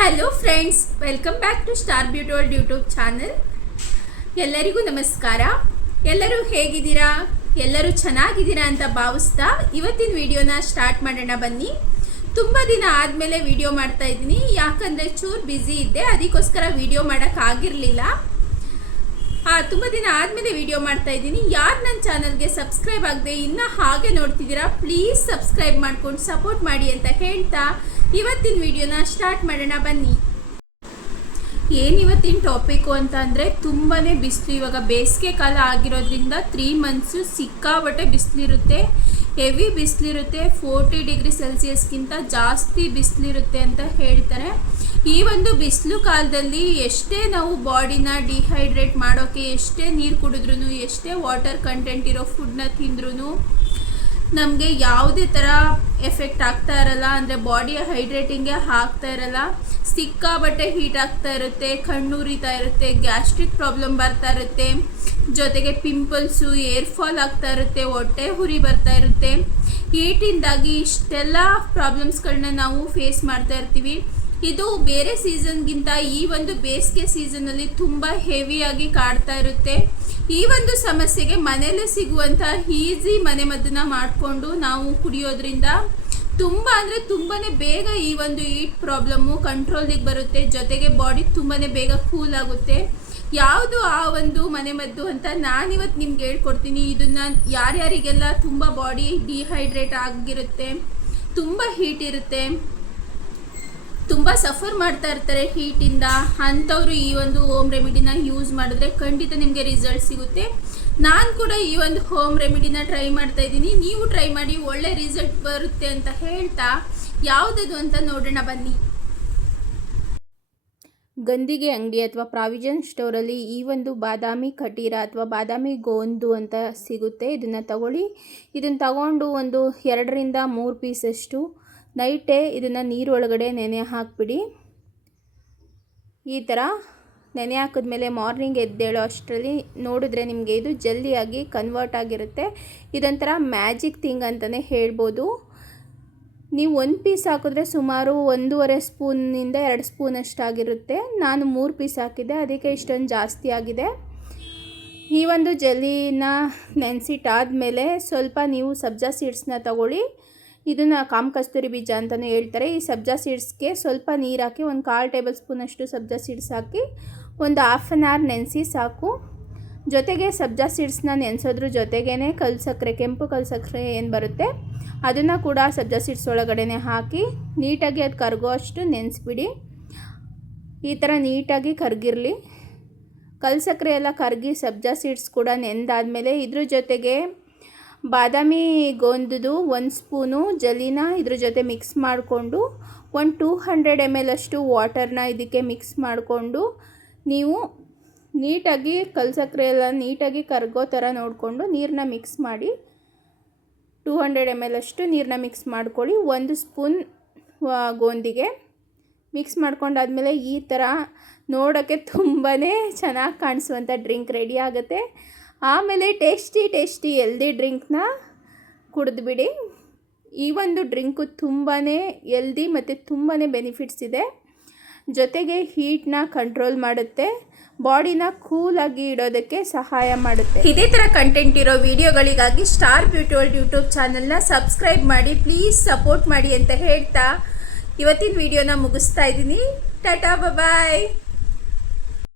Hello friends welcome back to Star Beauty World YouTube channel ಎಲ್ಲರಿಗೂ ನಮಸ್ಕಾರ. ಎಲ್ಲರೂ ಹೇಗಿದ್ದೀರಾ? ಎಲ್ಲರೂ ಚೆನ್ನಾಗಿದ್ದೀರಾ ಅಂತ ಭಾವಿಸ್ತಾ ಇವತ್ತಿನ ವಿಡಿಯೋನ ಸ್ಟಾರ್ಟ್ ಮಾಡೋಣ ಬನ್ನಿ. ತುಂಬ ದಿನ ಆದಮೇಲೆ ವಿಡಿಯೋ ಮಾಡ್ತಾ ಇದ್ದೀನಿ. ಯಾಕಂದರೆ ಚೂರು ಬ್ಯುಸಿ ಇದ್ದೆ, ಅದಕ್ಕೋಸ್ಕರ ವಿಡಿಯೋ ಮಾಡೋಕ್ಕಾಗಿರಲಿಲ್ಲ ತುಂಬ ದಿನ ಆದಮೇಲೆ ವಿಡಿಯೋ ಮಾಡ್ತಾ ಇದ್ದೀನಿ. ಯಾರು ನನ್ನ ಚಾನಲ್ಗೆ ಸಬ್ಸ್ಕ್ರೈಬ್ ಆಗದೆ ಇನ್ನೂ ಹಾಗೆ ನೋಡ್ತಿದ್ದೀರಾ ಪ್ಲೀಸ್ ಸಬ್ಸ್ಕ್ರೈಬ್ ಮಾಡ್ಕೊಂಡು ಸಪೋರ್ಟ್ ಮಾಡಿ ಅಂತ ಹೇಳ್ತಾ ಇವತ್ತಿನ ವಿಡಿಯೋನ ಸ್ಟಾರ್ಟ್ ಮಾಡೋಣ, ಬನ್ನಿ. ಏನು ಇವತ್ತಿನ ಟಾಪಿಕ್ಕು ಅಂತ ಅಂದರೆ ತುಂಬಾ ಬಿಸಿಲು ಇವಾಗ ಬೇಸಿಗೆ ಕಾಲ ಆಗಿರೋದ್ರಿಂದ ತ್ರೀ ಮಂತ್ಸು ಸಿಕ್ಕಾಬಟ್ಟೆ ಬಿಸಿಲಿರುತ್ತೆ. ಹೆವಿ ಬಿಸಿಲಿರುತ್ತೆ ಫೋರ್ಟಿ ಡಿಗ್ರಿ ಸೆಲ್ಸಿಯಸ್ಗಿಂತ ಜಾಸ್ತಿ ಬಿಸಿಲಿರುತ್ತೆ ಅಂತ ಹೇಳ್ತಾರೆ. ಈ ಒಂದು ಬಿಸಿಲು ಕಾಲದಲ್ಲಿ ಎಷ್ಟೇ ನಾವು ಬಾಡಿನ ಡಿಹೈಡ್ರೇಟ್ ಮಾಡೋಕ್ಕೆ ಎಷ್ಟೇ ನೀರು ಕುಡಿದ್ರೂ ಎಷ್ಟೇ ವಾಟರ್ ಕಂಟೆಂಟ್ ಇರೋ ಫುಡ್ನ ತಿಂದ್ರೂ ನಮಗೆ ಯಾವುದೇ ಥರ ಎಫೆಕ್ಟ್ ಆಗ್ತಾ ಇರಲ್ಲ. ಅಂದರೆ ಬಾಡಿಯ ಹೈಡ್ರೇಟಿಂಗೇ ಆಗ್ತಾ ಇರಲ್ಲ. ಸಿಕ್ಕಾಬಟ್ಟೆ ಹೀಟ್ ಆಗ್ತಾ ಇರುತ್ತೆ ಕಣ್ಣುರಿತಾ ಇರುತ್ತೆ ಗ್ಯಾಸ್ಟ್ರಿಕ್ ಪ್ರಾಬ್ಲಮ್ ಬರ್ತಾ ಇರುತ್ತೆ. ಜೊತೆಗೆ ಪಿಂಪಲ್ಸು ಏರ್ ಫಾಲ್ ಆಗ್ತಾ ಇರುತ್ತೆ, ಹೊಟ್ಟೆ ಹುರಿ ಬರ್ತಾ ಇರುತ್ತೆ. ಹೀಟಿಂದಾಗಿ ಇಷ್ಟೆಲ್ಲ ಪ್ರಾಬ್ಲಮ್ಸ್ಗಳನ್ನ ನಾವು ಫೇಸ್ ಮಾಡ್ತಾ ಇರ್ತೀವಿ. ಇದು ಬೇರೆ ಸೀಸನ್ಗಿಂತ ಈ ಒಂದು ಬೇಸಿಗೆ ಸೀಸನಲ್ಲಿ ತುಂಬ ಹೆವಿಯಾಗಿ ಕಾಡ್ತಾ ಇರುತ್ತೆ. ಈ ಒಂದು ಸಮಸ್ಯೆಗೆ ಮನೆಯಲ್ಲೇ ಸಿಗುವಂಥ ಈಸಿ ಮನೆಮದ್ದನ್ನು ಮಾಡಿಕೊಂಡು ನಾವು ಕುಡಿಯೋದ್ರಿಂದ ತುಂಬ ಅಂದರೆ ತುಂಬಾ ಬೇಗ ಈ ಒಂದು ಈಟ್ ಪ್ರಾಬ್ಲಮ್ಮು ಕಂಟ್ರೋಲಿಗೆ ಬರುತ್ತೆ. ಜೊತೆಗೆ ಬಾಡಿ ತುಂಬಾ ಬೇಗ ಕೂಲ್ ಆಗುತ್ತೆ. ಯಾವುದು ಆ ಒಂದು ಮನೆಮದ್ದು ಅಂತ ನಾನಿವತ್ತು ನಿಮ್ಗೆ ಹೇಳ್ಕೊಡ್ತೀನಿ. ಇದನ್ನು ಯಾರ್ಯಾರಿಗೆಲ್ಲ ತುಂಬ ಬಾಡಿ ಡಿಹೈಡ್ರೇಟ್ ಆಗಿರುತ್ತೆ, ತುಂಬ ಹೀಟ್ ಇರುತ್ತೆ ತುಂಬ ಸಫರ್ ಮಾಡ್ತಾ ಇರ್ತಾರೆ ಹೀಟಿಂದ ಅಂಥವ್ರು ಈ ಒಂದು ಹೋಮ್ ರೆಮಿಡಿನ ಯೂಸ್ ಮಾಡಿದ್ರೆ ಖಂಡಿತ ನಿಮಗೆ ರಿಸಲ್ಟ್ ಸಿಗುತ್ತೆ. ನಾನು ಕೂಡ ಈ ಒಂದು ಹೋಮ್ ರೆಮಿಡಿನ ಟ್ರೈ ಮಾಡ್ತಾ ಇದ್ದೀನಿ. ನೀವು ಟ್ರೈ ಮಾಡಿ ಒಳ್ಳೆ ರಿಸಲ್ಟ್ ಬರುತ್ತೆ ಅಂತ ಹೇಳ್ತಾ ಯಾವುದದು ಅಂತ ನೋಡೋಣ ಬನ್ನಿ. ಗಂದಿಗೆ ಅಂಗಡಿ ಅಥವಾ ಪ್ರಾವಿಜನ್ ಸ್ಟೋರಲ್ಲಿ ಈ ಒಂದು ಬಾದಾಮಿ ಕಟೀರ ಅಥವಾ ಬಾದಾಮಿ ಗೋಂದು ಅಂತ ಸಿಗುತ್ತೆ. ಇದನ್ನು ತಗೊಳ್ಳಿ. ಇದನ್ನು ತಗೊಂಡು ಒಂದು ಎರಡರಿಂದ ಮೂರು ಪೀಸಷ್ಟು ನೈಟೇ ಇದನ್ನು ನೀರೊಳಗಡೆ ನೆನೆ ಹಾಕಿಬಿಡಿ. ಈ ಥರ ನೆನೆ ಹಾಕಿದ್ಮೇಲೆ ಮಾರ್ನಿಂಗ್ ಎದ್ದೇಳೋ ಅಷ್ಟರಲ್ಲಿ ನೋಡಿದ್ರೆ ನಿಮಗೆ ಇದು ಜಲ್ದಿಯಾಗಿ ಕನ್ವರ್ಟ್ ಆಗಿರುತ್ತೆ. ಇದೊಂಥರ ಮ್ಯಾಜಿಕ್ ಥಿಂಗ್ ಅಂತಲೇ ಹೇಳ್ಬೋದು. ನೀವು ಒಂದು ಪೀಸ್ ಹಾಕಿದ್ರೆ ಸುಮಾರು ಒಂದೂವರೆ ಸ್ಪೂನಿಂದ ಎರಡು ಸ್ಪೂನ್ ಅಷ್ಟಾಗಿರುತ್ತೆ. ನಾನು ಮೂರು ಪೀಸ್ ಹಾಕಿದ್ದೆ, ಅದಕ್ಕೆ ಇಷ್ಟೊಂದು ಜಾಸ್ತಿ ಆಗಿದೆ. ಈ ಒಂದು ಜಲ್ಲಿನ ನೆನೆಸಿಟ್ಟಾದಮೇಲೆ ಸ್ವಲ್ಪ ನೀವು ಸಬ್ಜಾ ಸೀಡ್ಸ್ನ ತಗೊಳ್ಳಿ. ಇದನ್ನು ಕಾಮ ಕಸ್ತೂರಿ ಬೀಜ ಅಂತಲೇ ಹೇಳ್ತಾರೆ. ಈ ಸಬ್ಜಾ ಸೀಡ್ಸ್ಗೆ ಸ್ವಲ್ಪ ನೀರು ಹಾಕಿ ಒಂದು ಕಾಲು ಟೇಬಲ್ ಸ್ಪೂನಷ್ಟು ಸಬ್ಜಾ ಸೀಡ್ಸ್ ಹಾಕಿ ಒಂದು ಹಾಫ್ ಆನ್ ಅವರ್ ನೆನೆಸಿ ಸಾಕು. ಜೊತೆಗೆ ಸಬ್ಜಾ ಸೀಡ್ಸ್ನ ನೆನೆಸೋದ್ರ ಜೊತೆಗೇ ಕಲ್ ಸಕ್ಕರೆ ಕೆಂಪು ಕಲ್ ಸಕ್ಕರೆ ಏನು ಬರುತ್ತೆ, ಅದನ್ನು ಕೂಡ ಸಬ್ಜಾ ಸೀಡ್ಸ್ ಒಳಗಡೆ ಹಾಕಿ ನೀಟಾಗಿ ಅದು ಕರಗೋ ಅಷ್ಟು ನೆನೆಸ್ಬಿಡಿ. ಈ ಥರ ನೀಟಾಗಿ ಕರಗಿರಲಿ. ಕಲ್ ಸಕ್ಕರೆ ಎಲ್ಲ ಕರಗಿ ಸಬ್ಜಾ ಸೀಡ್ಸ್ ಕೂಡ ನೆಂದಾದಮೇಲೆ ಇದ್ರ ಜೊತೆಗೆ ಬಾದಾಮಿ ಗೋಂದದು ಒಂದು ಸ್ಪೂನು ಜಲ್ಲಿನ ಇದ್ರ ಜೊತೆ ಮಿಕ್ಸ್ ಮಾಡಿಕೊಂಡು ಒಂದು ಟೂ ಹಂಡ್ರೆಡ್ ಎಂ ಎಲ್ ಅಷ್ಟು ವಾಟರ್ನ ಇದಕ್ಕೆ ಮಿಕ್ಸ್ ಮಾಡಿಕೊಂಡು ನೀವು ನೀಟಾಗಿ ಕಲ್ಸಕ್ರೆ ಎಲ್ಲ ನೀಟಾಗಿ ಕರಗೋ ಥರ ನೋಡಿಕೊಂಡು ನೀರನ್ನ ಮಿಕ್ಸ್ ಮಾಡಿ ಟೂ ಹಂಡ್ರೆಡ್ ಎಂ ಎಲ್ ಅಷ್ಟು ನೀರನ್ನ ಮಿಕ್ಸ್ ಮಾಡ್ಕೊಳ್ಳಿ. ಒಂದು ಸ್ಪೂನ್ ಗೋಂದಿಗೆ ಮಿಕ್ಸ್ ಮಾಡ್ಕೊಂಡಾದ್ಮೇಲೆ ಈ ಥರ ನೋಡೋಕ್ಕೆ ತುಂಬಾ ಚೆನ್ನಾಗಿ ಕಾಣಿಸುವಂಥ ಡ್ರಿಂಕ್ ರೆಡಿ ಆಗುತ್ತೆ. ಆಮೇಲೆ ಟೇಸ್ಟಿ ಟೇಸ್ಟಿ ಎಲ್ದಿ ಡ್ರಿಂಕ್ನ ಕುಡಿದ್ಬಿಡಿ ಈ ಒಂದು ಡ್ರಿಂಕು ತುಂಬಾ ಎಲ್ದಿ ಮತ್ತು ತುಂಬಾ ಬೆನಿಫಿಟ್ಸ್ ಇದೆ. ಜೊತೆಗೆ ಹೀಟ್ನ ಕಂಟ್ರೋಲ್ ಮಾಡುತ್ತೆ. ಬಾಡಿನ ಕೂಲಾಗಿ ಇಡೋದಕ್ಕೆ ಸಹಾಯ ಮಾಡುತ್ತೆ. ಇದೇ ಥರ ಕಂಟೆಂಟ್ ಇರೋ ವಿಡಿಯೋಗಳಿಗಾಗಿ ಸ್ಟಾರ್ ಬ್ಯೂಟಿ ವರ್ಲ್ಡ್ ಯೂಟ್ಯೂಬ್ ಚಾನಲ್ನ ಸಬ್ಸ್ಕ್ರೈಬ್ ಮಾಡಿ ಪ್ಲೀಸ್ ಸಪೋರ್ಟ್ ಮಾಡಿ ಅಂತ ಹೇಳ್ತಾ ಇವತ್ತಿನ ವಿಡಿಯೋನ ಮುಗಿಸ್ತಾ ಇದ್ದೀನಿ. ಟಾಟಾ ಬಾಯ್